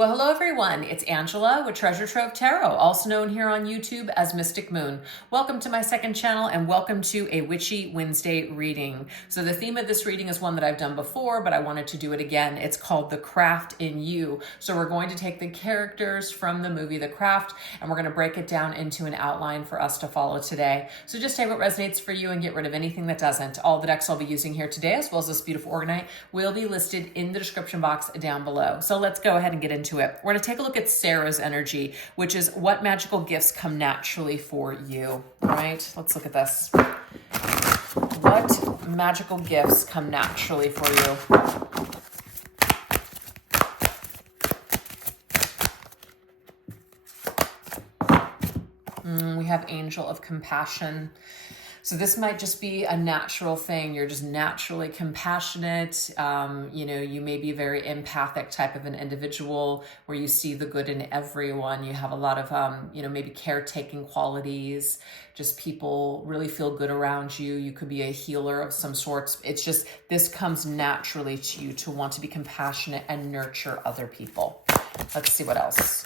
Well, hello everyone. It's Angela with Treasure Trove Tarot, also known here on YouTube as Mystic Moon. Welcome to my second channel and welcome to a Witchy Wednesday reading. So the theme of this reading is one that I've done before, but I wanted to do it again. It's called The Craft in You. So we're going to take the characters from the movie The Craft and we're going to break it down into an outline for us to follow today. So just take what resonates for you and get rid of anything that doesn't. All the decks I'll be using here today, as well as this beautiful Orgonite, will be listed in the description box down below. So let's go ahead and get into it. We're going to take a look at Sarah's energy, which is what magical gifts come naturally for you. All right, let's look at this. What magical gifts come naturally for you? We have Angel of Compassion. So this might just be a natural thing. You're just naturally compassionate. You may be a very empathic type of an individual where you see the good in everyone. You have a lot of, maybe caretaking qualities. Just people really feel good around you. You could be a healer of some sorts. It's just, this comes naturally to you to want to be compassionate and nurture other people. Let's see what else.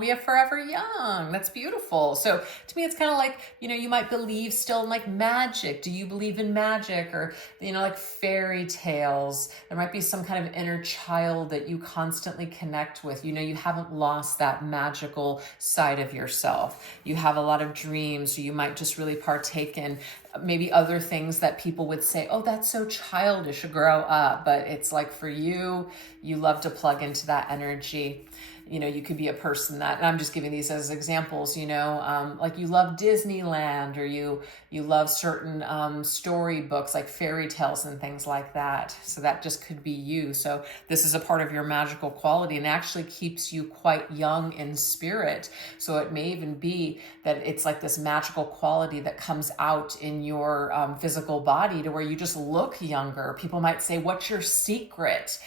We have Forever Young. That's beautiful. So to me, it's kind of like, you might believe still in like magic. Do you believe in magic or, like fairy tales? There might be some kind of inner child that you constantly connect with. You haven't lost that magical side of yourself. You have a lot of dreams. So you might just really partake in maybe other things that people would say, oh, that's so childish, grow up. But it's like for you, you love to plug into that energy. You could be a person that, and I'm just giving these as examples, like you love Disneyland or you love certain storybooks like fairy tales and things like that. So that just could be you. So this is a part of your magical quality and actually keeps you quite young in spirit. So it may even be that it's like this magical quality that comes out in your physical body to where you just look younger. People might say, what's your secret?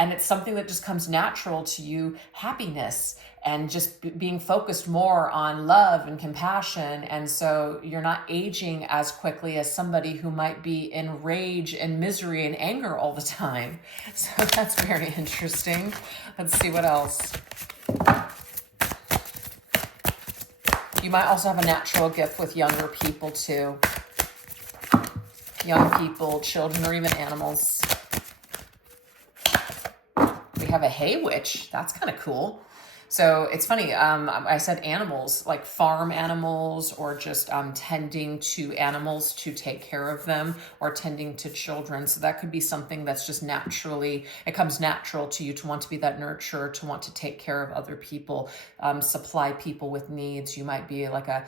And it's something that just comes natural to you, happiness and just being focused more on love and compassion. And so you're not aging as quickly as somebody who might be in rage and misery and anger all the time. So that's very interesting. Let's see what else. You might also have a natural gift with younger people too. Young people, children, or even animals. We have a hay witch. That's kind of cool. So it's funny. I said animals, like farm animals or just tending to animals to take care of them or tending to children. So that could be something that's just naturally, it comes natural to you to want to be that nurturer, to want to take care of other people, supply people with needs. You might be like a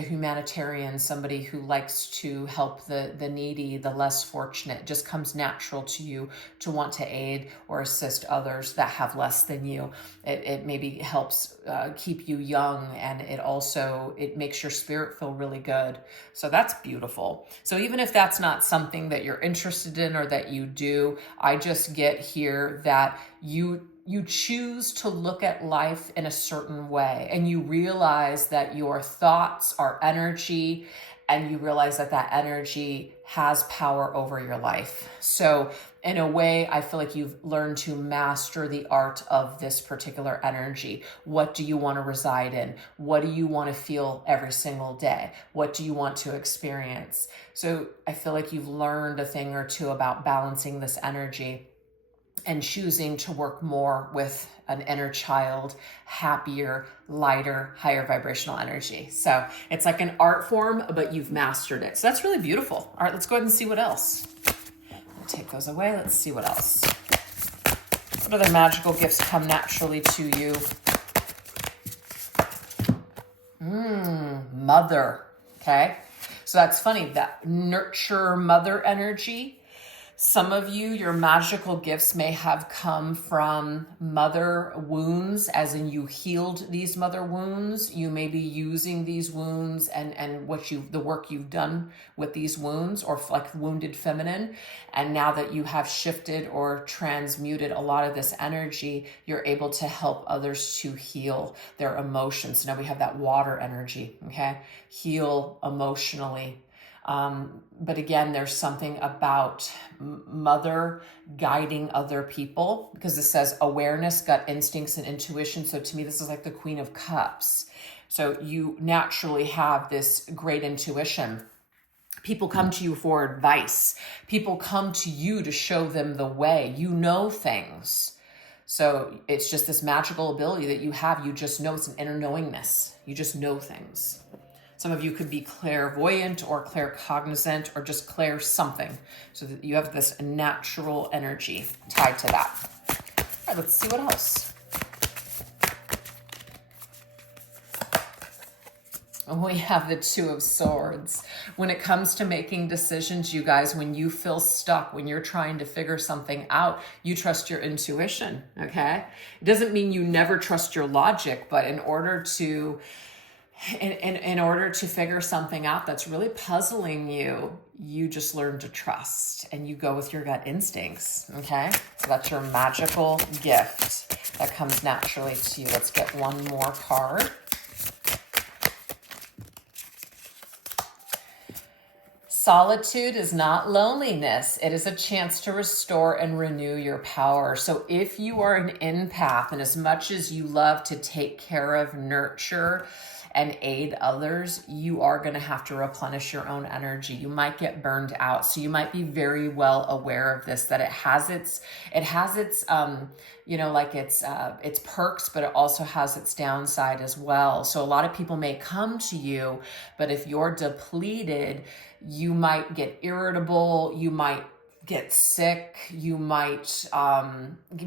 humanitarian, somebody who likes to help the needy, the less fortunate. It just comes natural to you to want to aid or assist others that have less than you. It maybe helps keep you young, and it makes your spirit feel really good. So that's beautiful. So even if that's not something that you're interested in or that you do, I just get here that you choose to look at life in a certain way, and you realize that your thoughts are energy, and you realize that that energy has power over your life. So in a way, I feel like you've learned to master the art of this particular energy. What do you want to reside in? What do you want to feel every single day? What do you want to experience? So I feel like you've learned a thing or two about balancing this energy and choosing to work more with an inner child, happier, lighter, higher vibrational energy. So it's like an art form, but you've mastered it. So that's really beautiful. All right, let's go ahead and see what else. I'll take those away. Let's see what else. What other magical gifts come naturally to you? Mother. Okay. So that's funny, that nurture mother energy. Some of you, your magical gifts may have come from mother wounds, as in you healed these mother wounds. You may be using these wounds and the work you've done with these wounds, or like wounded feminine. And now that you have shifted or transmuted a lot of this energy, you're able to help others to heal their emotions. Now we have that water energy, okay? Heal emotionally. But again, there's something about mother guiding other people, because it says awareness, gut instincts, and intuition. So to me, this is like the Queen of Cups. So you naturally have this great intuition. People come to you for advice. People come to you to show them the way. You know things. So it's just this magical ability that you have. You just know, it's an inner knowingness. You just know things. Some of you could be clairvoyant or claircognizant or just clair something. So that you have this natural energy tied to that. All right, let's see what else. We have the Two of Swords. When it comes to making decisions, you guys, when you feel stuck, when you're trying to figure something out, you trust your intuition, okay? It doesn't mean you never trust your logic, but in order to figure something out that's really puzzling you, you just learn to trust and you go with your gut instincts, okay? So that's your magical gift that comes naturally to you. Let's get one more card. Solitude is not loneliness. It is a chance to restore and renew your power. So if you are an empath, and as much as you love to take care of, nurture, and aid others, you are going to have to replenish your own energy. You might get burned out. So you might be very well aware of this, that it has its its perks, but it also has its downside as well. So a lot of people may come to you, but if you're depleted, you might get irritable, you might get sick, you might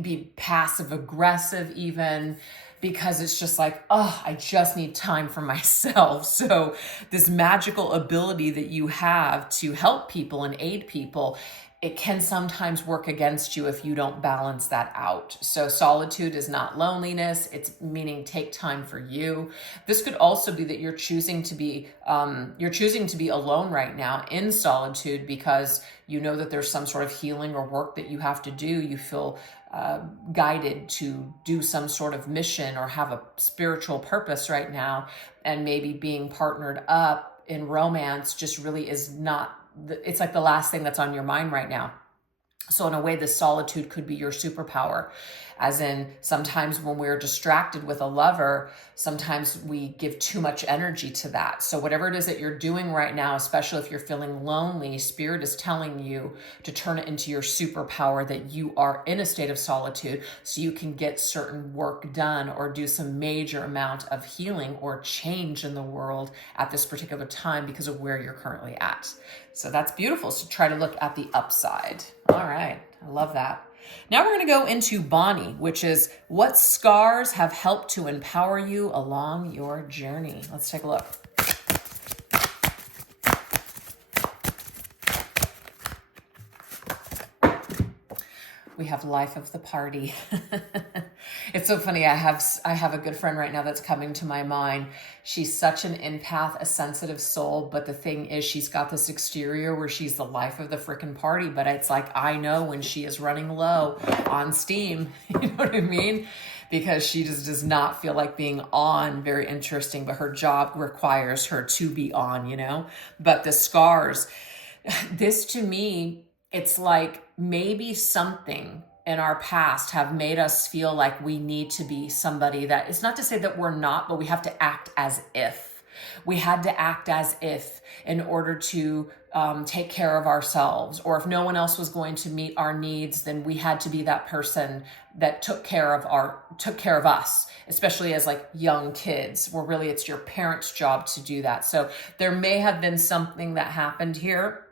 be passive aggressive even, because it's just like, oh, I just need time for myself. So this magical ability that you have to help people and aid people, it can sometimes work against you if you don't balance that out. So solitude is not loneliness. It's meaning take time for you. This could also be that you're choosing to be alone right now in solitude because you know that there's some sort of healing or work that you have to do. You feel guided to do some sort of mission or have a spiritual purpose right now. And maybe being partnered up in romance just really is not, it's like the last thing that's on your mind right now. So in a way, this solitude could be your superpower. As in, sometimes when we're distracted with a lover, sometimes we give too much energy to that. So whatever it is that you're doing right now, especially if you're feeling lonely, Spirit is telling you to turn it into your superpower, that you are in a state of solitude so you can get certain work done or do some major amount of healing or change in the world at this particular time because of where you're currently at. So that's beautiful. So try to look at the upside. All right. I love that. Now we're going to go into Bonnie, which is what scars have helped to empower you along your journey. Let's take a look. We have life of the party. It's so funny. I have a good friend right now that's coming to my mind. She's such an empath, a sensitive soul. But the thing is, she's got this exterior where she's the life of the freaking party. But it's like, I know when she is running low on steam, you know what I mean? Because she just does not feel like being on. Very interesting. But her job requires her to be on, you know? But the scars, this to me, it's like maybe something in our past have made us feel like we need to be somebody that, it's not to say that we're not, but we have to act as if. We had to act as if in order to take care of ourselves. Or if no one else was going to meet our needs, then we had to be that person that took care of us, especially as like young kids, where really it's your parents' job to do that. So there may have been something that happened here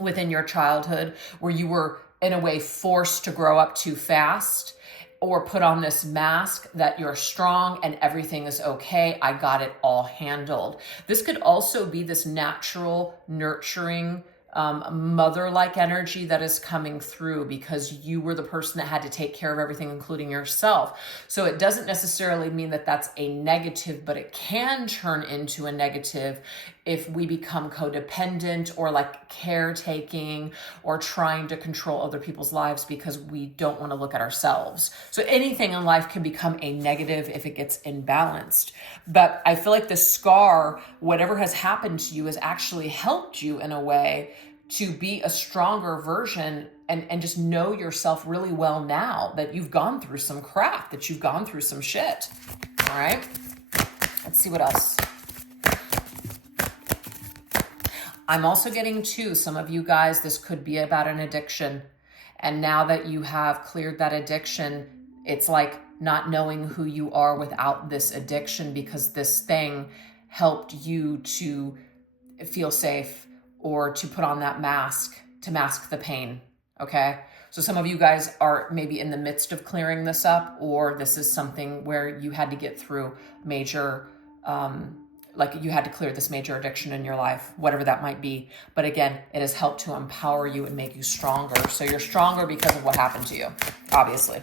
within your childhood where you were in a way forced to grow up too fast or put on this mask that you're strong and everything is okay. I got it all handled. This could also be this natural, nurturing, mother-like energy that is coming through because you were the person that had to take care of everything, including yourself. So it doesn't necessarily mean that that's a negative, but it can turn into a negative if we become codependent or like caretaking or trying to control other people's lives because we don't want to look at ourselves. So anything in life can become a negative if it gets imbalanced. But I feel like the scar, whatever has happened to you, has actually helped you in a way to be a stronger version and just know yourself really well now that you've gone through some crap, that you've gone through some shit. All right, let's see what else. I'm also getting to some of you guys, this could be about an addiction. And now that you have cleared that addiction, it's like not knowing who you are without this addiction, because this thing helped you to feel safe or to put on that mask to mask the pain. Okay. So some of you guys are maybe in the midst of clearing this up, or this is something where you had to get through major, like you had to clear this major addiction in your life, whatever that might be. But again, it has helped to empower you and make you stronger. So you're stronger because of what happened to you, obviously.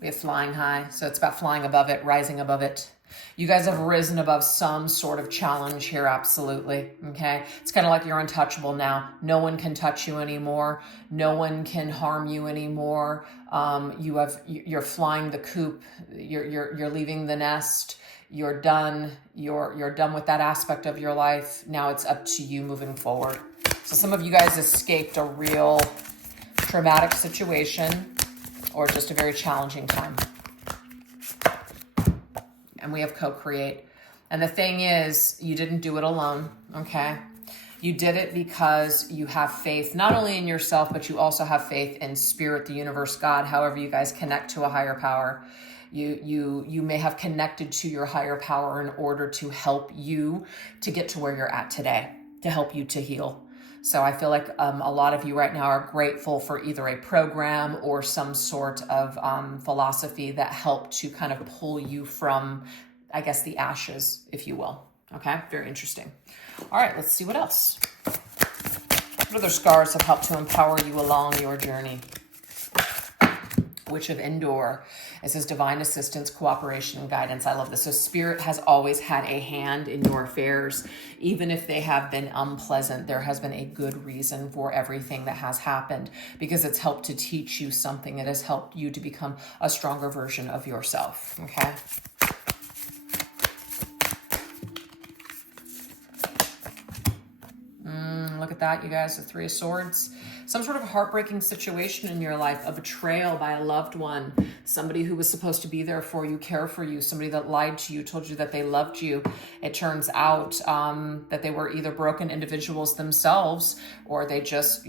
We have flying high. So it's about flying above it, rising above it. You guys have risen above some sort of challenge here, absolutely, okay? It's kind of like you're untouchable now. No one can touch you anymore. No one can harm you anymore. You're flying the coop. You're leaving the nest. You're done. You're done with that aspect of your life. Now it's up to you moving forward. So some of you guys escaped a real traumatic situation or just a very challenging time. And we have co-create. And the thing is, you didn't do it alone, okay? You did it because you have faith, not only in yourself, but you also have faith in spirit, the universe, God, however you guys connect to a higher power. You may have connected to your higher power in order to help you to get to where you're at today, to help you to heal. So I feel like a lot of you right now are grateful for either a program or some sort of philosophy that helped to kind of pull you from, I guess, the ashes, if you will. Okay, very interesting. All right, let's see what else. What other scars have helped to empower you along your journey? Witch of Endor. It says divine assistance, cooperation, and guidance. I love this. So spirit has always had a hand in your affairs. Even if they have been unpleasant, there has been a good reason for everything that has happened, because it's helped to teach you something. It has helped you to become a stronger version of yourself. Okay. Look at that, you guys, the Three of Swords. Some sort of heartbreaking situation in your life, a betrayal by a loved one, somebody who was supposed to be there for you, care for you, somebody that lied to you, told you that they loved you. It turns out that they were either broken individuals themselves, or they just,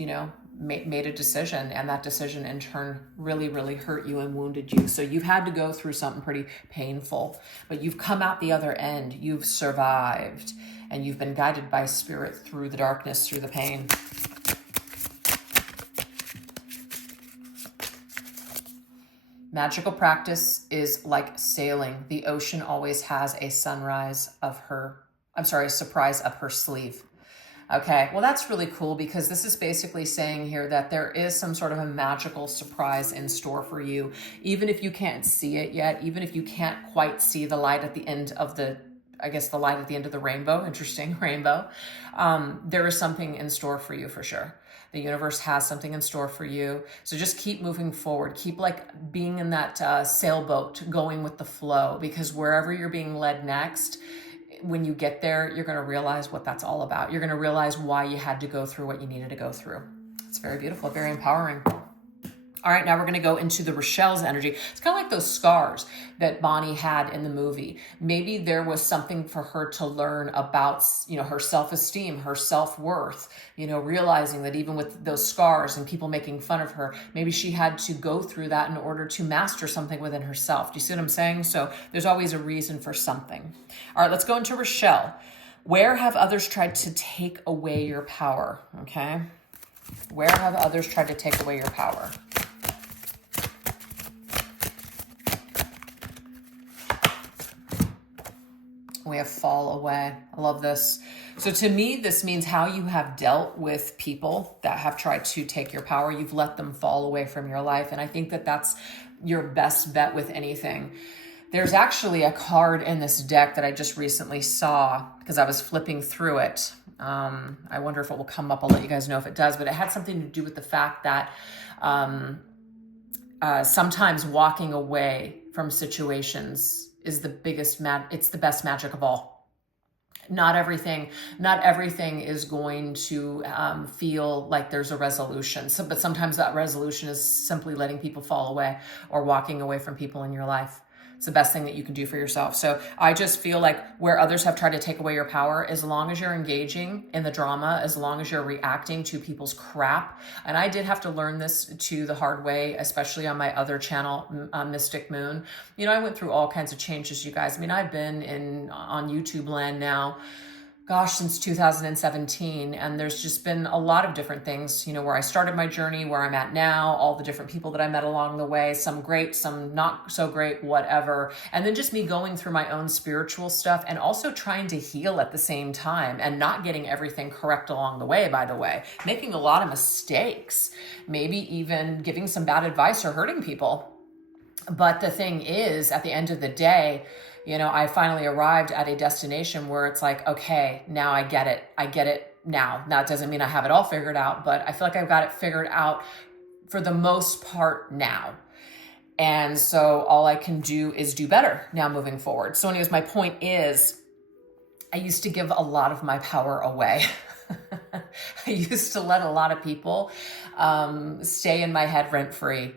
made a decision, and that decision in turn really, really hurt you and wounded you. So you've had to go through something pretty painful, but you've come out the other end. You've survived, and you've been guided by spirit through the darkness, through the pain. Magical practice is like sailing. The ocean always has a surprise up her sleeve. Okay, well, that's really cool, because this is basically saying here that there is some sort of a magical surprise in store for you. Even if you can't see it yet, even if you can't quite see the light at the end of the light at the end of the rainbow, interesting rainbow, there is something in store for you for sure. The universe has something in store for you. So just keep moving forward. Keep like being in that sailboat, going with the flow, because wherever you're being led next, when you get there, you're going to realize what that's all about. You're going to realize why you had to go through what you needed to go through. It's very beautiful, very empowering. All right, now we're going to go into the Rochelle's energy. It's kind of like those scars that Bonnie had in the movie. Maybe there was something for her to learn about, her self-esteem, her self-worth, realizing that even with those scars and people making fun of her, maybe she had to go through that in order to master something within herself. Do you see what I'm saying? So there's always a reason for something. All right, let's go into Rochelle. Where have others tried to take away your power? Okay. Where have others tried to take away your power? We have fall away. I love this. So to me, this means how you have dealt with people that have tried to take your power. You've let them fall away from your life. And I think that that's your best bet with anything. There's actually a card in this deck that I just recently saw because I was flipping through it. I wonder if it will come up. I'll let you guys know if it does, but it had something to do with the fact that sometimes walking away from situations is the biggest it's the best magic of all. Not everything is going to feel like there's a resolution. So, but sometimes that resolution is simply letting people fall away or walking away from people in your life. It's the best thing that you can do for yourself. So I just feel like where others have tried to take away your power, as long as you're engaging in the drama, as long as you're reacting to people's crap. And I did have to learn this to the hard way, especially on my other channel, Mystic Moon. You know, I went through all kinds of changes, you guys. I mean, I've been on YouTube land now, gosh, since 2017. And there's just been a lot of different things, you know, where I started my journey, where I'm at now, all the different people that I met along the way, some great, some not so great, whatever. And then just me going through my own spiritual stuff and also trying to heal at the same time and not getting everything correct along the way, by the way, making a lot of mistakes, maybe even giving some bad advice or hurting people. But the thing is, at the end of the day, you know, I finally arrived at a destination where it's like, okay, now I get it. I get it now. Now, it doesn't mean I have it all figured out, but I feel like I've got it figured out for the most part now. And so all I can do is do better now moving forward. So anyways, my point is, I used to give a lot of my power away. I used to let a lot of people stay in my head rent-free.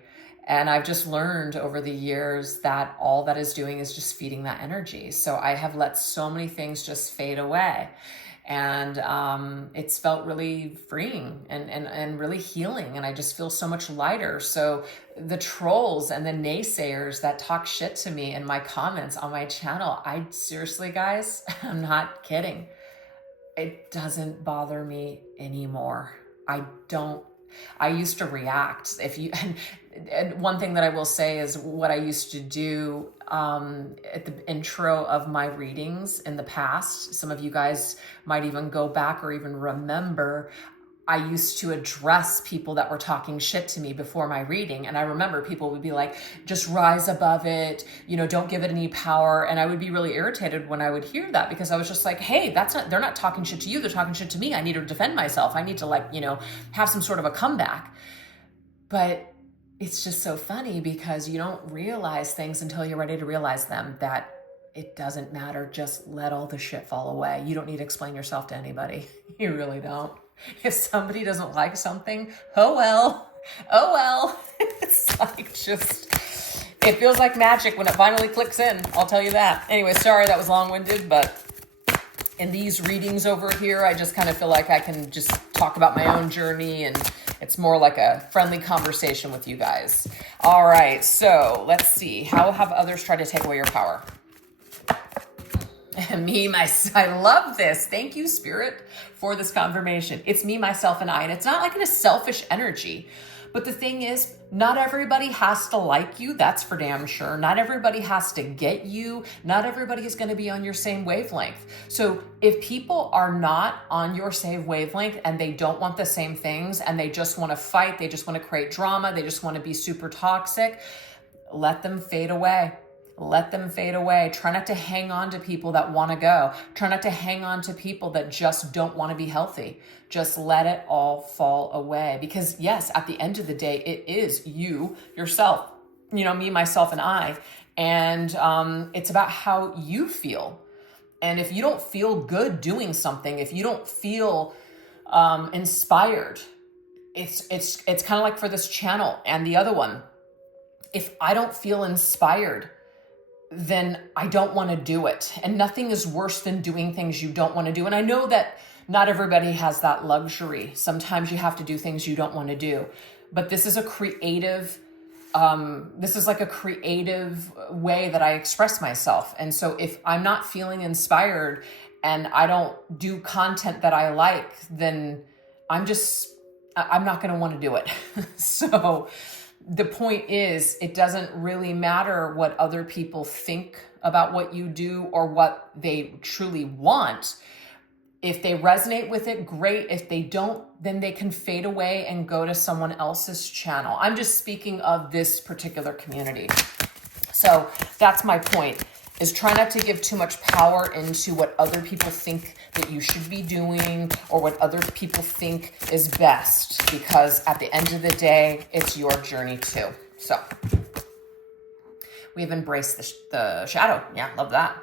And I've just learned over the years that all that is doing is just feeding that energy. So I have let so many things just fade away. And it's felt really freeing and really healing. And I just feel so much lighter. So the trolls and the naysayers that talk shit to me in my comments on my channel, I seriously, guys, I'm not kidding. It doesn't bother me anymore. I used to react. And one thing that I will say is what I used to do at the intro of my readings in the past. Some of you guys might even go back or even remember, I used to address people that were talking shit to me before my reading. And I remember people would be like, just rise above it, you know, don't give it any power. And I would be really irritated when I would hear that, because I was just like, hey, they're not talking shit to you. They're talking shit to me. I need to defend myself. I need to, like, you know, have some sort of a comeback. But it's just so funny because you don't realize things until you're ready to realize them, that it doesn't matter. Just let all the shit fall away. You don't need to explain yourself to anybody. You really don't. If somebody doesn't like something, oh well. It's like just, it feels like magic when it finally clicks in. I'll tell you that. Anyway, sorry that was long-winded, but in these readings over here, I just kind of feel like I can just talk about my own journey, and it's more like a friendly conversation with you guys. All right, so let's see. How have others tried to take away your power? I love this. Thank you, Spirit, for this confirmation. It's me, myself, and I. And it's not like in a selfish energy. But the thing is, not everybody has to like you. That's for damn sure. Not everybody has to get you. Not everybody is going to be on your same wavelength. So if people are not on your same wavelength and they don't want the same things and they just want to fight, they just want to create drama, they just want to be super toxic, let them fade away. Let them fade away. Try not to hang on to people that want to go. Try not to hang on to people that just don't want to be healthy. Just let it all fall away. Because yes, at the end of the day, it is you, yourself, you know, me, myself, and I. And it's about how you feel. And if you don't feel good doing something, if you don't feel inspired, it's kind of like for this channel and the other one. If I don't feel inspired, then I don't want to do it. And nothing is worse than doing things you don't want to do. And I know that not everybody has that luxury. Sometimes you have to do things you don't want to do. But this is a creative, this is like a creative way that I express myself. And so if I'm not feeling inspired and I don't do content that I like, then I'm not going to want to do it. So the point is, it doesn't really matter what other people think about what you do or what they truly want. If they resonate with it, great. If they don't, then they can fade away and go to someone else's channel. I'm just speaking of this particular community. So that's my point, is try not to give too much power into what other people think that you should be doing or what other people think is best, because at the end of the day, it's your journey too. So we have embraced the shadow. Yeah, love that.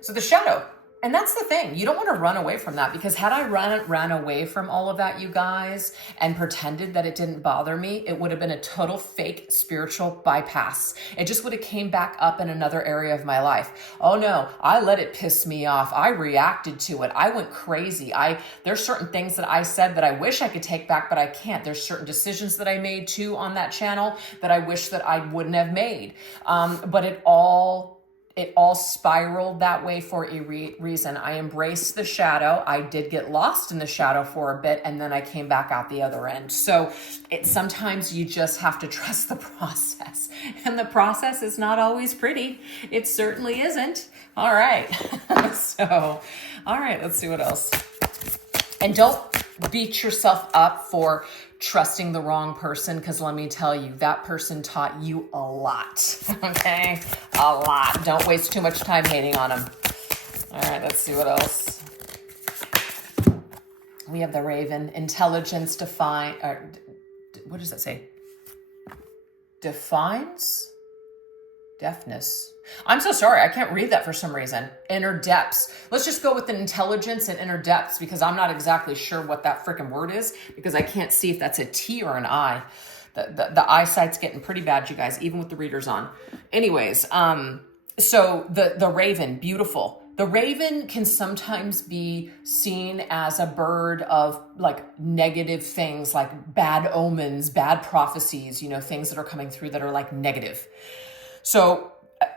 So the shadow, and that's the thing. You don't want to run away from that, because had I ran away from all of that, you guys, and pretended that it didn't bother me, it would have been a total fake spiritual bypass. It just would have came back up in another area of my life. Oh no, I let it piss me off. I reacted to it. I went crazy. There's certain things that I said that I wish I could take back, but I can't. There's certain decisions that I made too on that channel that I wish that I wouldn't have made. But it all spiraled that way for a reason. I embraced the shadow. I did get lost in the shadow for a bit, and then I came back out the other end. So sometimes you just have to trust the process. And the process is not always pretty. It certainly isn't. All right. So, all right, let's see what else. And don't beat yourself up for trusting the wrong person, because let me tell you, that person taught you a lot. Okay? A lot. Don't waste too much time hating on them. All right, let's see what else. We have the Raven. Intelligence define, or what does that say? Defines? Deafness. I'm so sorry. I can't read that for some reason. Inner depths. Let's just go with the intelligence and inner depths, because I'm not exactly sure what that freaking word is, because I can't see if that's a T or an I. The eyesight's getting pretty bad, you guys, even with the readers on. Anyways, so the Raven, beautiful. The Raven can sometimes be seen as a bird of like negative things, like bad omens, bad prophecies, things that are coming through that are like negative. So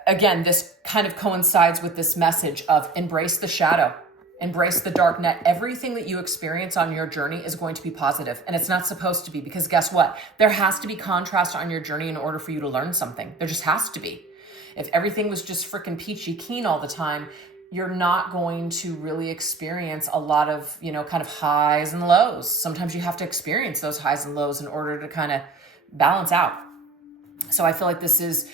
again, this kind of coincides with this message of embrace the shadow, embrace the dark net. Everything that you experience on your journey is going to be positive, and it's not supposed to be, because guess what? There has to be contrast on your journey in order for you to learn something. There just has to be. If everything was just freaking peachy keen all the time, you're not going to really experience a lot of, kind of highs and lows. Sometimes you have to experience those highs and lows in order to kind of balance out. So I feel like this is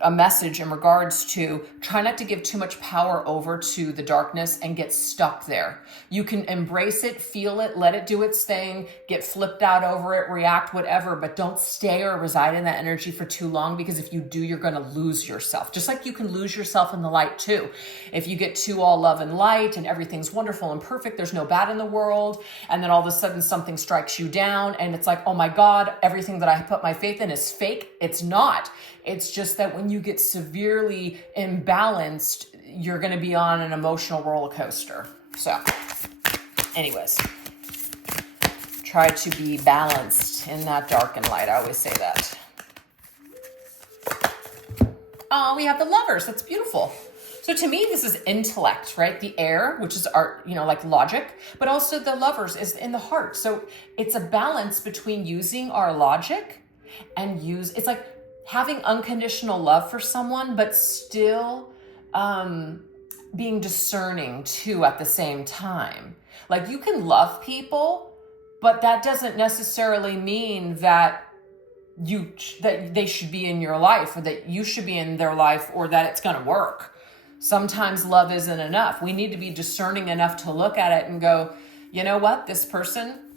a message in regards to try not to give too much power over to the darkness and get stuck there. You can embrace it, feel it, let it do its thing, get flipped out over it, react, whatever, but don't stay or reside in that energy for too long, because if you do, you're going to lose yourself. Just like you can lose yourself in the light too. If you get too all love and light and everything's wonderful and perfect, there's no bad in the world, and then all of a sudden something strikes you down and it's like, oh my God, everything that I put my faith in is fake. It's not. It's just that when you get severely imbalanced, you're going to be on an emotional roller coaster. So anyways, try to be balanced in that dark and light. I always say that. Oh, we have the Lovers. That's beautiful. So to me, this is intellect, right? The air, which is our, like logic, but also the Lovers is in the heart. So it's a balance between using our logic and it's like having unconditional love for someone, but still being discerning too at the same time. Like you can love people, but that doesn't necessarily mean that they should be in your life, or that you should be in their life, or that it's going to work. Sometimes love isn't enough. We need to be discerning enough to look at it and go, you know what, this person,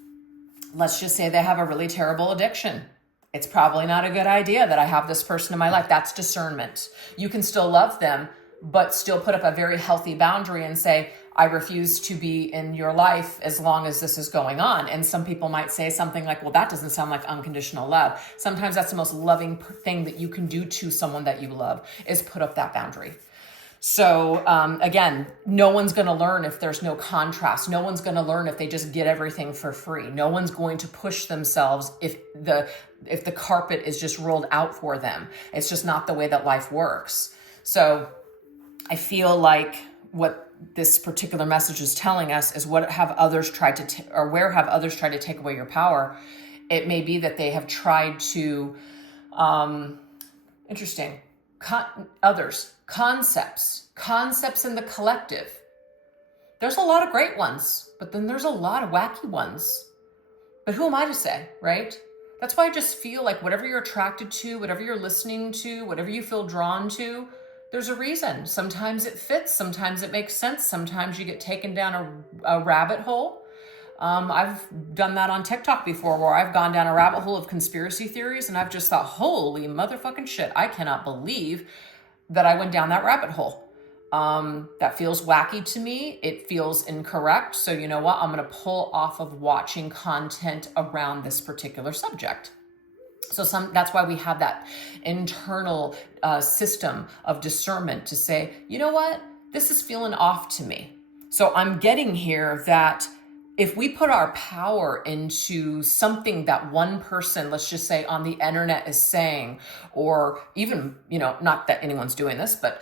let's just say they have a really terrible addiction. It's probably not a good idea that I have this person in my life. That's discernment. You can still love them, but still put up a very healthy boundary and say, I refuse to be in your life as long as this is going on. And some people might say something like, well, that doesn't sound like unconditional love. Sometimes that's the most loving thing that you can do to someone that you love, is put up that boundary. So again, no one's going to learn if there's no contrast. No one's going to learn if they just get everything for free. No one's going to push themselves if the carpet is just rolled out for them. It's just not the way that life works. So I feel like what this particular message is telling us is, where have others tried to take away your power? It may be that they have tried to, concepts in the collective. There's a lot of great ones, but then there's a lot of wacky ones. But who am I to say, right? That's why I just feel like whatever you're attracted to, whatever you're listening to, whatever you feel drawn to, there's a reason. Sometimes it fits, sometimes it makes sense, sometimes you get taken down a rabbit hole. I've done that on TikTok before, where I've gone down a rabbit hole of conspiracy theories, and I've just thought, holy motherfucking shit, I cannot believe that I went down that rabbit hole. That feels wacky to me. It feels incorrect. So you know what? I'm going to pull off of watching content around this particular subject. So that's why we have that internal system of discernment to say, you know what? This is feeling off to me. So I'm getting here that if we put our power into something that one person, let's just say on the internet, is saying, or even, not that anyone's doing this, but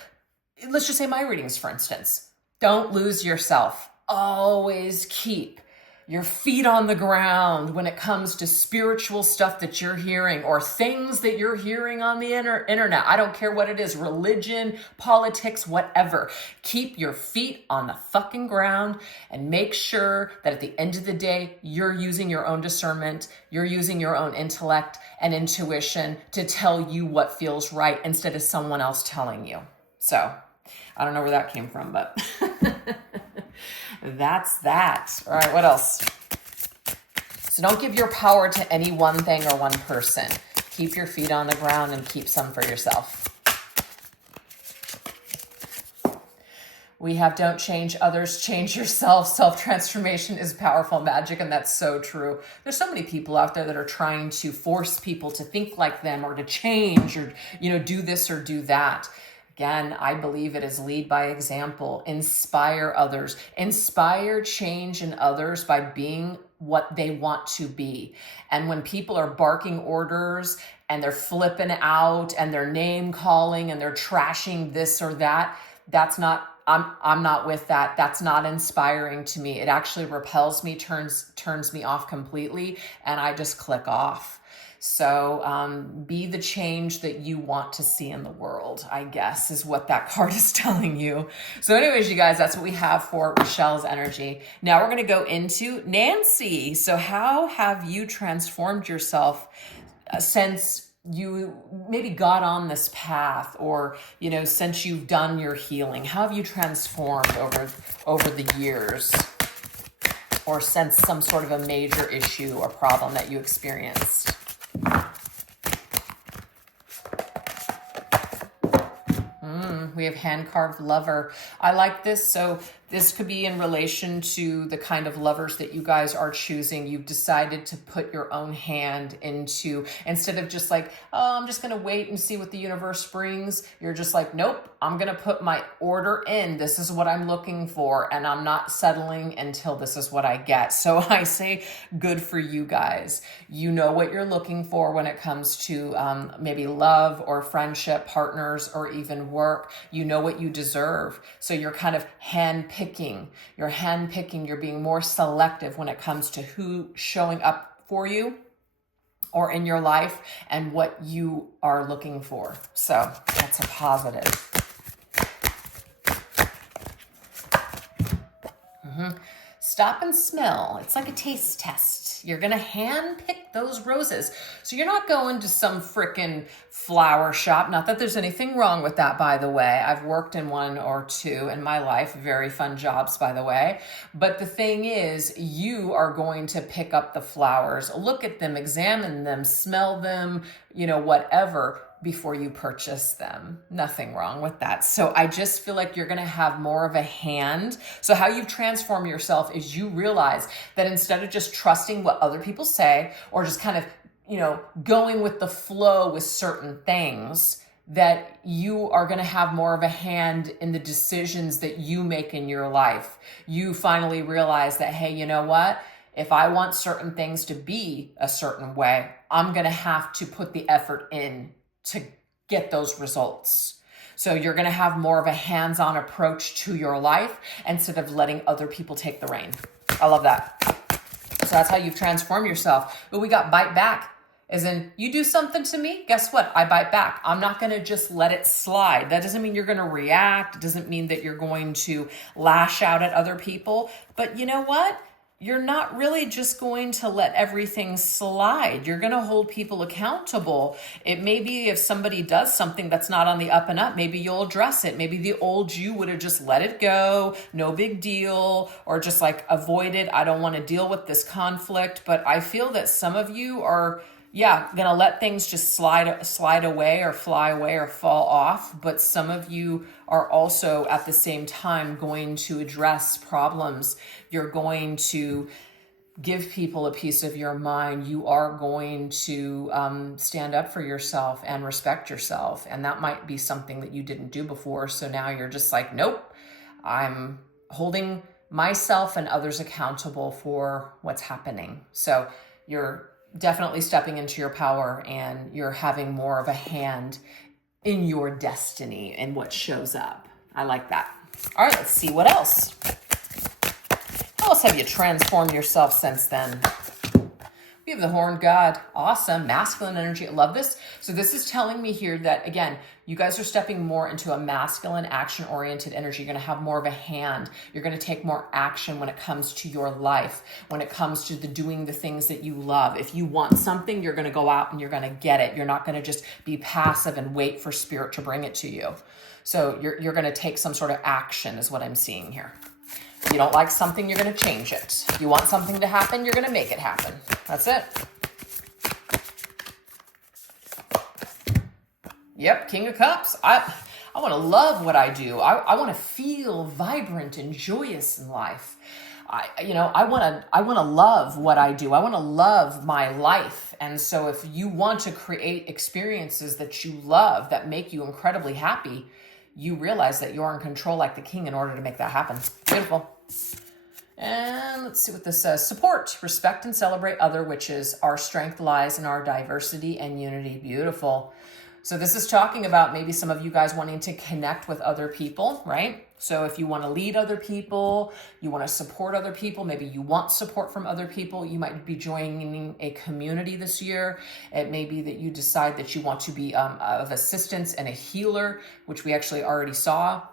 let's just say my readings, for instance, don't lose yourself. Always keep your feet on the ground when it comes to spiritual stuff that you're hearing or things that you're hearing on the internet. I don't care what it is, religion, politics, whatever. Keep your feet on the fucking ground and make sure that at the end of the day, you're using your own discernment, you're using your own intellect and intuition to tell you what feels right instead of someone else telling you. So I don't know where that came from, but that's that. All right, what else? So don't give your power to any one thing or one person. Keep your feet on the ground and keep some for yourself. We have don't change others, change yourself. Self-transformation is powerful magic, and that's so true. There's so many people out there that are trying to force people to think like them or to change or, do this or do that. Again, I believe it is lead by example, inspire others, inspire change in others by being what they want to be. And when people are barking orders and they're flipping out and they're name calling and they're trashing this or that, that's not, I'm not with that. That's not inspiring to me. It actually repels me, turns me off completely, and I just click off. So be the change that you want to see in the world, I guess, is what that card is telling you. So anyways, you guys, that's what we have for Rochelle's energy. Now we're going to go into Nancy. So how have you transformed yourself since you maybe got on this path, or, since you've done your healing? How have you transformed over the years, or since some sort of a major issue or problem that you experienced? We have hand-carved lover. I like this. So this could be in relation to the kind of lovers that you guys are choosing. You've decided to put your own hand into, instead of just like, oh, I'm just going to wait and see what the universe brings. You're just like, nope, I'm going to put my order in. This is what I'm looking for, and I'm not settling until this is what I get. So I say good for you guys. You know what you're looking for when it comes to maybe love or friendship, partners, or even work. You know what you deserve. So you're kind of handpicking. You're being more selective when it comes to who showing up for you or in your life and what you are looking for. So that's a positive. Stop and smell. It's like a taste test. You're going to hand pick those roses. So you're not going to some frickin' flower shop. Not that there's anything wrong with that, by the way. I've worked in one or two in my life. Very fun jobs, by the way. But the thing is, you are going to pick up the flowers, look at them, examine them, smell them, whatever, before you purchase them. Nothing wrong with that. So I just feel like you're going to have more of a hand. So how you transform yourself is you realize that instead of just trusting what other people say or just kind of, going with the flow with certain things, that you are going to have more of a hand in the decisions that you make in your life. You finally realize that, hey, you know what? If I want certain things to be a certain way, I'm going to have to put the effort in to get those results. So you're going to have more of a hands-on approach to your life instead of letting other people take the reign. I love that. So that's how you've transformed yourself. But we got bite back. As in, you do something to me, guess what? I bite back. I'm not going to just let it slide. That doesn't mean you're going to react. It doesn't mean that you're going to lash out at other people. But you know what? you're not really just going to let everything slide. You're going to hold people accountable. It may be if somebody does something that's not on the up and up, maybe you'll address it. Maybe the old you would have just let it go, no big deal, or just like avoid it. I don't want to deal with this conflict. But I feel that some of you are, yeah, going to let things just slide away or fly away or fall off. But some of you are also at the same time going to address problems. You're going to give people a piece of your mind. You are going to stand up for yourself and respect yourself. And that might be something that you didn't do before. So now you're just like, nope, I'm holding myself and others accountable for what's happening. So you're definitely stepping into your power, and you're having more of a hand in your destiny and what shows up. I like that. All right, let's see what else. How else have you transformed yourself since then? We have the Horned God. Awesome. Masculine energy. I love this. So this is telling me here that, again, you guys are stepping more into a masculine, action-oriented energy. You're going to have more of a hand. You're going to take more action when it comes to your life, when it comes to doing the things that you love. If you want something, you're going to go out and you're going to get it. You're not going to just be passive and wait for spirit to bring it to you. So you're going to take some sort of action is what I'm seeing here. You don't like something, you're going to change it. You want something to happen, you're going to make it happen. That's it. Yep, King of Cups. I want to love what I do. I want to feel vibrant and joyous in life. I want to love what I do. I want to love my life. And so if you want to create experiences that you love, that make you incredibly happy, you realize that you're in control like the king in order to make that happen. Beautiful. And let's see what this says. Support, respect, and celebrate other witches. Our strength lies in our diversity and unity. Beautiful. So this is talking about maybe some of you guys wanting to connect with other people, right? So if you want to lead other people, you want to support other people, maybe you want support from other people, you might be joining a community this year. It may be that you decide that you want to be of assistance and a healer, which we actually already saw.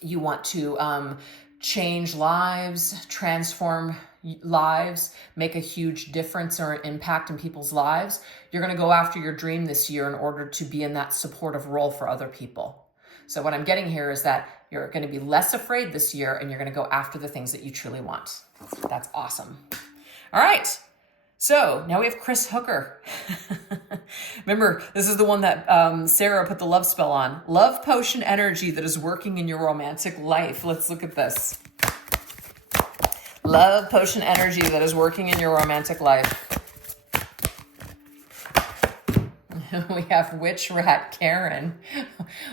You want to change lives, transform lives, make a huge difference or impact in people's lives. You're going to go after your dream this year in order to be in that supportive role for other people. So what I'm getting here is that you're going to be less afraid this year, and you're going to go after the things that you truly want. That's awesome. All right. So now we have Chris Hooker. Remember, this is the one that Sarah put the love spell on. Love potion energy that is working in your romantic life. Let's look at this. Love potion energy that is working in your romantic life. We have Witch Rat Karen.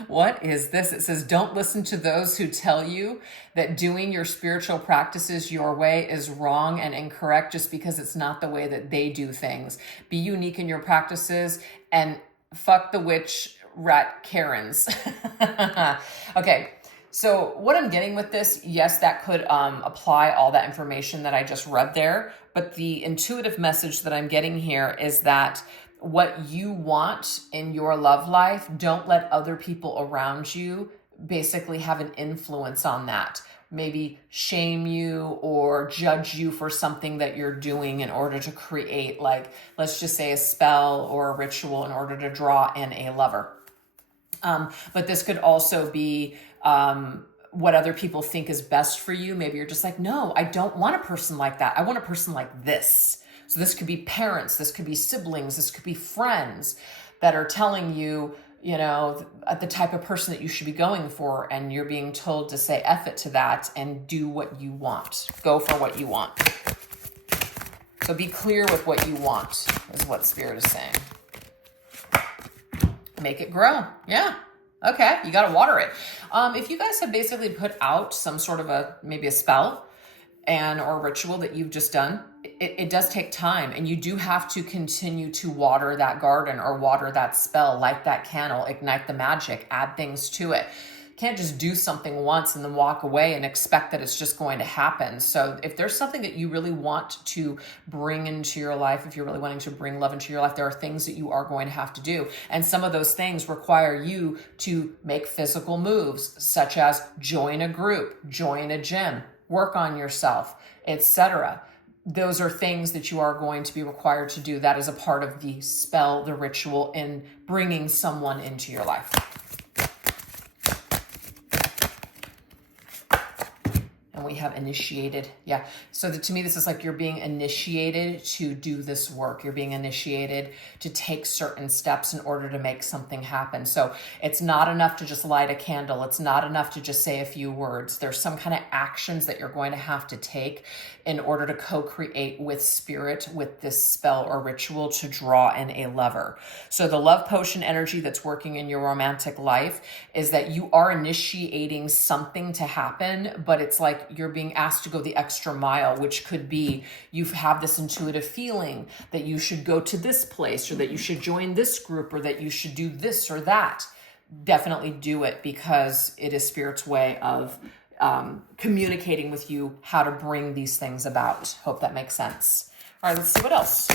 What is this? It says, don't listen to those who tell you that doing your spiritual practices your way is wrong and incorrect just because it's not the way that they do things. Be unique in your practices and fuck the Witch Rat Karens. Okay. So what I'm getting with this, yes, that could apply all that information that I just read there. But the intuitive message that I'm getting here is that what you want in your love life, don't let other people around you basically have an influence on that. Maybe shame you or judge you for something that you're doing in order to create, like, let's just say a spell or a ritual in order to draw in a lover. But this could also be what other people think is best for you. Maybe you're just like, no, I don't want a person like that. I want a person like this. So this could be parents, this could be siblings, this could be friends that are telling you, you know, the type of person that you should be going for, and you're being told to say F it to that and do what you want. Go for what you want. So be clear with what you want, is what Spirit is saying. Make it grow. Yeah. Okay. You got to water it. If you guys have basically put out some sort of maybe a spell or ritual that you've just done, it does take time, and you do have to continue to water that garden or water that spell, light that candle, ignite the magic, add things to it. You can't just do something once and then walk away and expect that it's just going to happen. So if there's something that you really want to bring into your life, if you're really wanting to bring love into your life, there are things that you are going to have to do. And some of those things require you to make physical moves, such as join a group, join a gym, work on yourself, etc. Those are things that you are going to be required to do. That is a part of the spell, the ritual, in bringing someone into your life. And we have initiated. Yeah. So to me, this is like you're being initiated to do this work. You're being initiated to take certain steps in order to make something happen. So it's not enough to just light a candle. It's not enough to just say a few words. There's some kind of actions that you're going to have to take in order to co-create with spirit, with this spell or ritual, to draw in a lover. So the love potion energy that's working in your romantic life is that you are initiating something to happen, but it's like you're being asked to go the extra mile, which could be you have this intuitive feeling that you should go to this place, or that you should join this group, or that you should do this or that. Definitely do it, because it is Spirit's way of communicating with you how to bring these things about. Hope that makes sense. All right, let's see what else.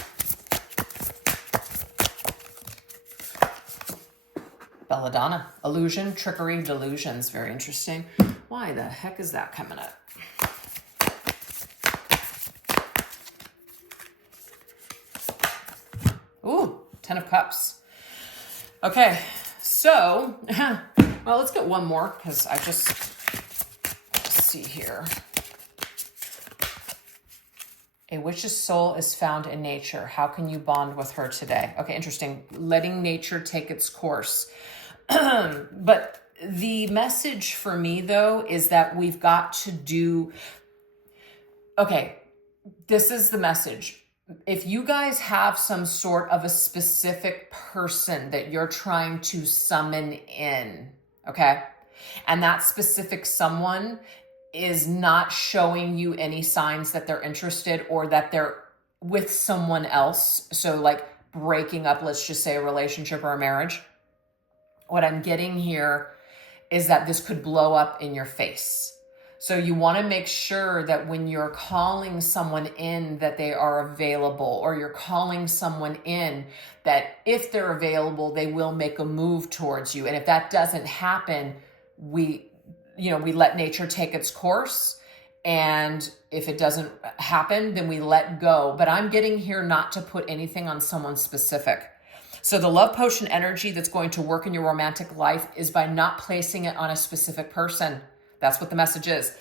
Belladonna, illusion, trickery, delusions. Very interesting. Why the heck is that coming up? Ooh, 10 of Cups. Okay, so, well, let's get one more, because I just, let's see here. A witch's soul is found in nature. How can you bond with her today? Okay, interesting. Letting nature take its course. But the message for me, though, is that we've got to do, okay, this is the message. If you guys have some sort of a specific person that you're trying to summon in, okay, and that specific someone is not showing you any signs that they're interested, or that they're with someone else, so like breaking up, let's just say a relationship or a marriage, what I'm getting here is that this could blow up in your face. So you want to make sure that when you're calling someone in, that they are available, or you're calling someone in, that if they're available, they will make a move towards you. And if that doesn't happen, we let nature take its course. And if it doesn't happen, then we let go. But I'm getting here not to put anything on someone specific. So the love potion energy that's going to work in your romantic life is by not placing it on a specific person. That's what the message is.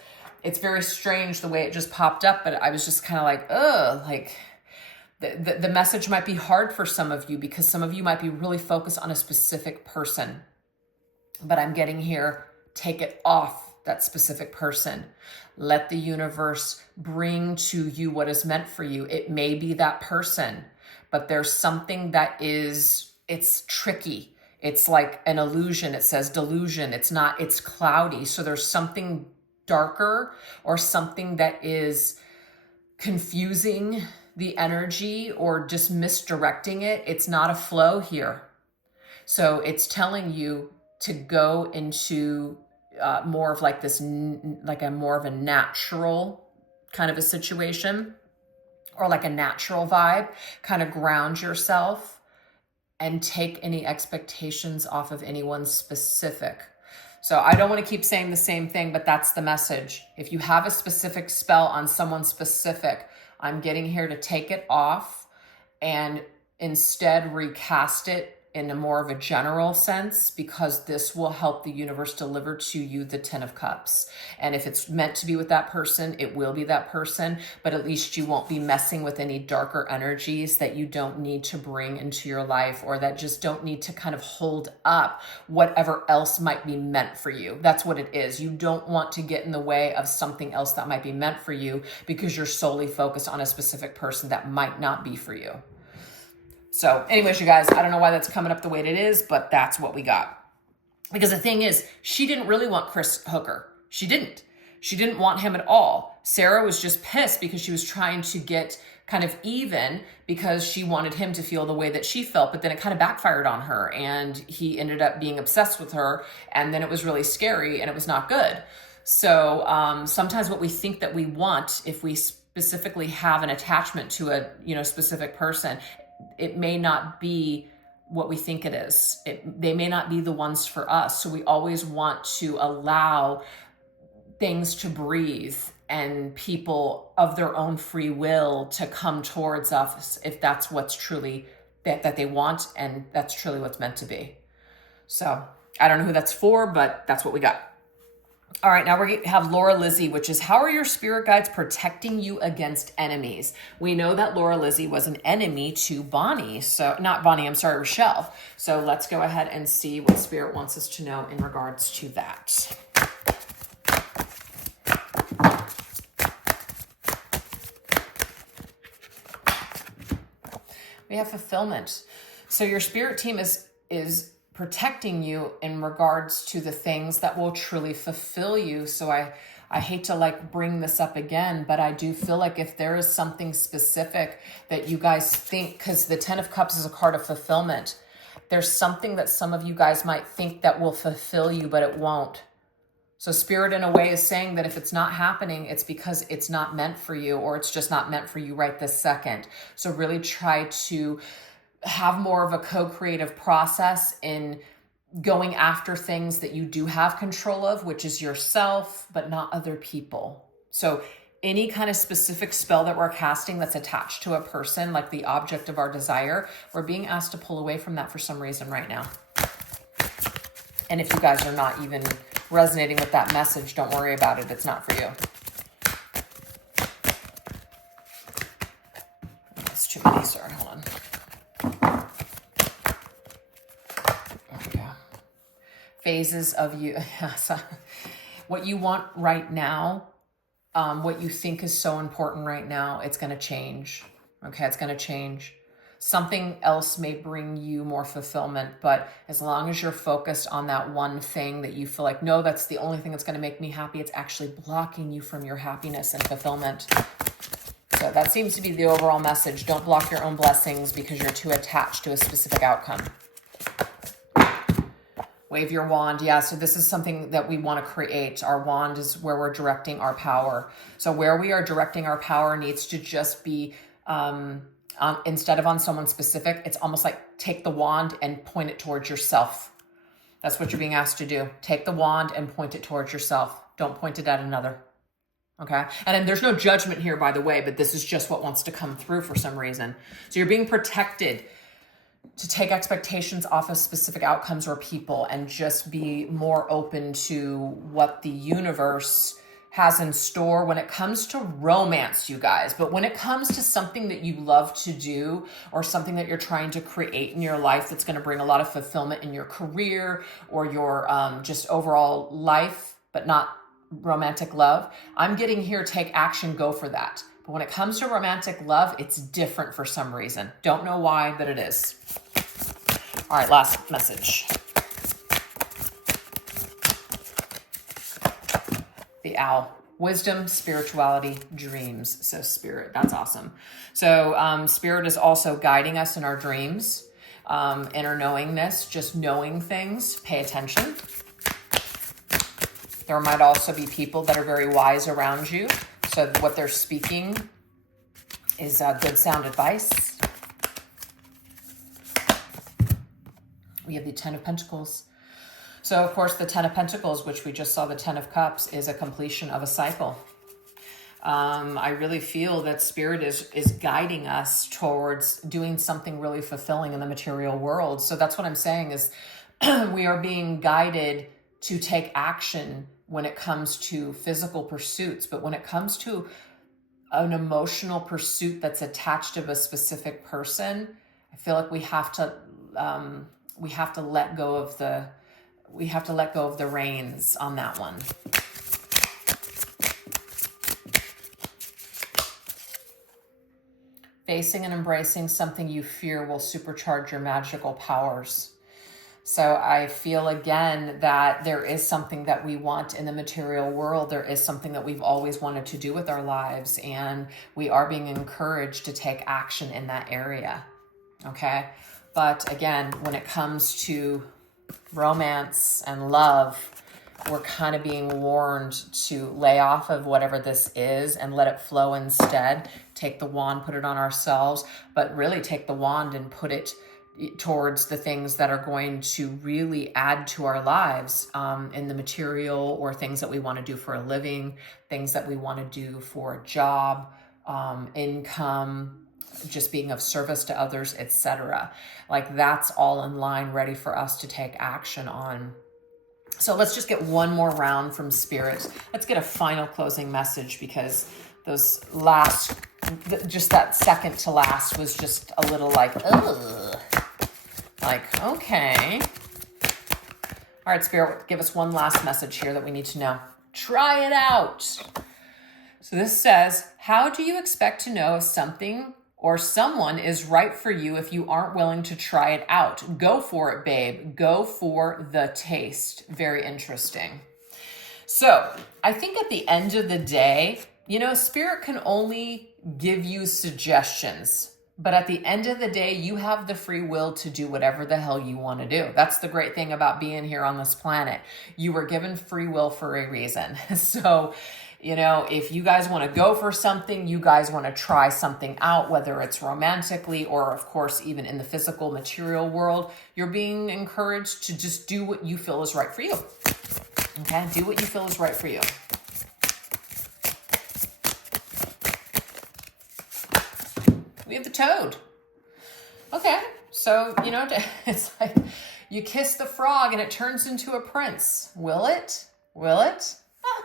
It's very strange the way it just popped up, but I was just kind of like, like the message might be hard for some of you, because some of you might be really focused on a specific person. But I'm getting here, take it off that specific person. Let the universe bring to you what is meant for you. It may be that person, but there's something that it's tricky. It's like an illusion. It says delusion. It's not, it's cloudy. So there's something darker, or something that is confusing the energy, or just misdirecting it. It's not a flow here. So it's telling you to go into more of like this, like a more of a natural kind of a situation, or like a natural vibe, kind of ground yourself and take any expectations off of anyone specific. So I don't want to keep saying the same thing, but that's the message. If you have a specific spell on someone specific, I'm getting here to take it off and instead recast it in a more of a general sense, because this will help the universe deliver to you the 10 of Cups. And if it's meant to be with that person, it will be that person, but at least you won't be messing with any darker energies that you don't need to bring into your life, or that just don't need to kind of hold up whatever else might be meant for you. That's what it is. You don't want to get in the way of something else that might be meant for you, because you're solely focused on a specific person that might not be for you. So anyways, you guys, I don't know why that's coming up the way it is, but that's what we got. Because the thing is, she didn't really want Chris Hooker. She didn't. She didn't want him at all. Sarah was just pissed because she was trying to get kind of even, because she wanted him to feel the way that she felt, but then it kind of backfired on her, and he ended up being obsessed with her, and then it was really scary, and it was not good. So sometimes what we think that we want, if we specifically have an attachment to a specific person, it may not be what we think it is. They may not be the ones for us. So we always want to allow things to breathe and people of their own free will to come towards us if that's what's truly that they want, and that's truly what's meant to be. So I don't know who that's for, but that's what we got. All right, now we have Laura Lizzie, which is, how are your spirit guides protecting you against enemies? We know that Laura Lizzie was an enemy to Bonnie. So not Bonnie, I'm sorry, Rochelle. So let's go ahead and see what spirit wants us to know in regards to that. We have fulfillment. So your spirit team is protecting you in regards to the things that will truly fulfill you. So I hate to like bring this up again, but I do feel like if there is something specific that you guys think, because the 10 of Cups is a card of fulfillment, there's something that some of you guys might think that will fulfill you, but it won't. So spirit in a way is saying that if it's not happening, it's because it's not meant for you, or it's just not meant for you right this second. So really try to have more of a co-creative process in going after things that you do have control of, which is yourself, but not other people. So any kind of specific spell that we're casting that's attached to a person, like the object of our desire, we're being asked to pull away from that for some reason right now. And if you guys are not even resonating with that message, don't worry about it. It's not for you. That's too many, sorry, hold on. Phases of you. What you want right now, what you think is so important right now, it's going to change. Okay, it's going to change. Something else may bring you more fulfillment, but as long as you're focused on that one thing that you feel like, no, that's the only thing that's going to make me happy, it's actually blocking you from your happiness and fulfillment. So that seems to be the overall message. Don't block your own blessings because you're too attached to a specific outcome. Wave your wand. Yeah, so this is something that we want to create. Our wand is where we're directing our power. So where we are directing our power needs to just be, instead of on someone specific, it's almost like take the wand and point it towards yourself. That's what you're being asked to do. Take the wand and point it towards yourself. Don't point it at another. Okay? And then there's no judgment here, by the way, but this is just what wants to come through for some reason. So you're being protected to take expectations off of specific outcomes or people and just be more open to what the universe has in store when it comes to romance, you guys. But when it comes to something that you love to do or something that you're trying to create in your life that's going to bring a lot of fulfillment in your career or your just overall life, but not romantic love, I'm getting here, take action, go for that. But when it comes to romantic love, it's different for some reason. Don't know why, but it is. All right, last message. The owl. Wisdom, spirituality, dreams. So spirit, that's awesome. So spirit is also guiding us in our dreams, inner knowingness, just knowing things. Pay attention. There might also be people that are very wise around you. So what they're speaking is good sound advice. We have the 10 of Pentacles. So, of course, the 10 of Pentacles, which we just saw the 10 of Cups, is a completion of a cycle. I really feel that Spirit is guiding us towards doing something really fulfilling in the material world. So that's what I'm saying is we are being guided to take action when it comes to physical pursuits, but when it comes to an emotional pursuit that's attached to a specific person, I feel like we have to let go of the reins on that one. Facing and embracing something you fear will supercharge your magical powers. So I feel again that there is something that we want in the material world. There is something that we've always wanted to do with our lives, and we are being encouraged to take action in that area. Okay? But again, when it comes to romance and love, we're kind of being warned to lay off of whatever this is and let it flow instead. Take the wand, put it on ourselves, but really take the wand and put it towards the things that are going to really add to our lives, in the material, or things that we want to do for a living, things that we want to do for a job, income, just being of service to others, etc. Like that's all in line, ready for us to take action on. So let's just get one more round from Spirit. Let's get a final closing message, because those last, just that second to last was just a little like, ugh. Like, okay. All right, Spirit, give us one last message here that we need to know. Try it out. So this says, how do you expect to know if something or someone is right for you if you aren't willing to try it out? Go for it, babe. Go for the taste. Very interesting. So I think at the end of the day, you know, Spirit can only give you suggestions. But at the end of the day, you have the free will to do whatever the hell you want to do. That's the great thing about being here on this planet. You were given free will for a reason. So, you know, if you guys want to go for something, you guys want to try something out, whether it's romantically or, of course, even in the physical material world, you're being encouraged to just do what you feel is right for you. Okay? Do what you feel is right for you. We have the Toad. Okay, so, you know, it's like you kiss the frog and it turns into a prince. Will it? Will it?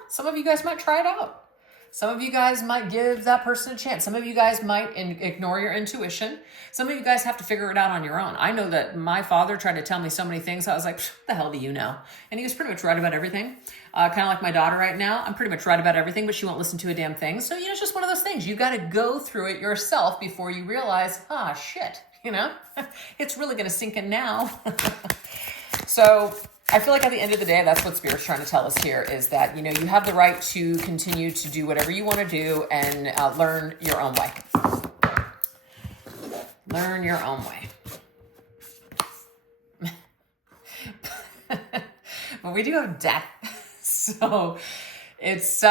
Some of you guys might try it out. Some of you guys might give that person a chance. Some of you guys might ignore your intuition. Some of you guys have to figure it out on your own. I know that my father tried to tell me so many things. I was like, what the hell do you know? And he was pretty much right about everything. Kind of like my daughter right now. I'm pretty much right about everything, but she won't listen to a damn thing. So, you know, it's just one of those things. You got to go through it yourself before you realize, shit, you know, it's really going to sink in now. So I feel like at the end of the day, that's what Spirit's trying to tell us here, is that, you know, you have the right to continue to do whatever you want to do and learn your own way. Learn your own way. But we do have death. So it's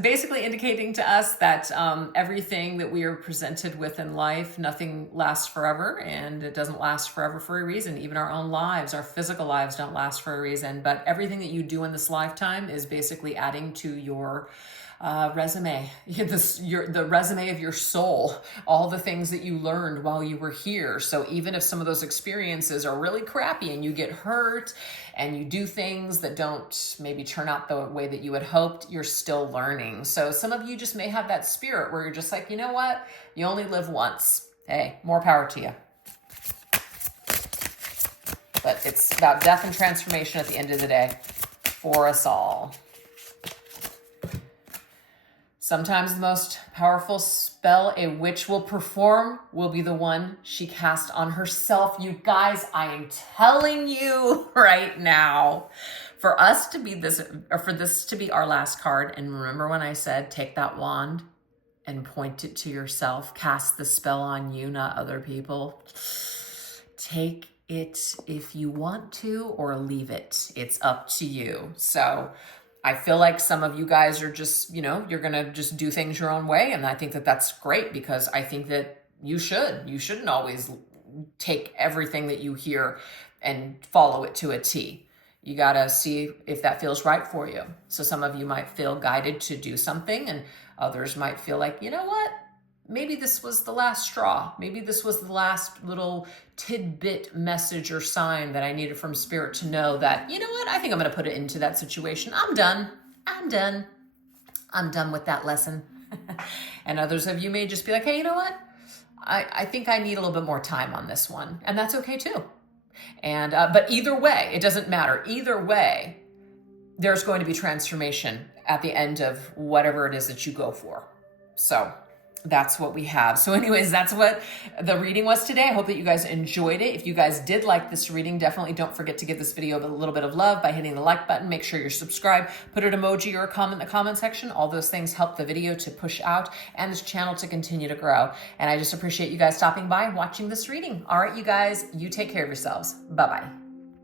basically indicating to us that everything that we are presented with in life, nothing lasts forever, and it doesn't last forever for a reason. Even our own lives, our physical lives don't last for a reason, but everything that you do in this lifetime is basically adding to your resume, the resume of your soul, all the things that you learned while you were here. So even if some of those experiences are really crappy and you get hurt and you do things that don't maybe turn out the way that you had hoped, you're still learning. So some of you just may have that spirit where you're just like, you know what? You only live once. Hey, more power to you. But it's about death and transformation at the end of the day for us all. Sometimes the most powerful spell a witch will perform will be the one she cast on herself. You guys, I am telling you right now, for us to be this, or for this to be our last card, and remember when I said take that wand and point it to yourself, cast the spell on you, not other people. Take it if you want to, or leave it. It's up to you. So I feel like some of you guys are just, you know, you're going to just do things your own way. And I think that that's great, because I think that you shouldn't always take everything that you hear and follow it to a T. You got to see if that feels right for you. So some of you might feel guided to do something, and others might feel like, you know what? Maybe this was the last straw. Maybe this was the last little tidbit message or sign that I needed from Spirit to know that, you know what? I think I'm going to put it into that situation. I'm done. I'm done with that lesson. And others of you may just be like, hey, you know what? I think I need a little bit more time on this one. And that's okay too. And, but either way, it doesn't matter. Either way, there's going to be transformation at the end of whatever it is that you go for. So that's what we have. So anyways, that's what the reading was today. I hope that you guys enjoyed it. If you guys did like this reading, definitely don't forget to give this video a little bit of love by hitting the like button. Make sure you're subscribed. Put an emoji or a comment in the comment section. All those things help the video to push out and this channel to continue to grow. And I just appreciate you guys stopping by and watching this reading. All right, you guys, you take care of yourselves. Bye-bye.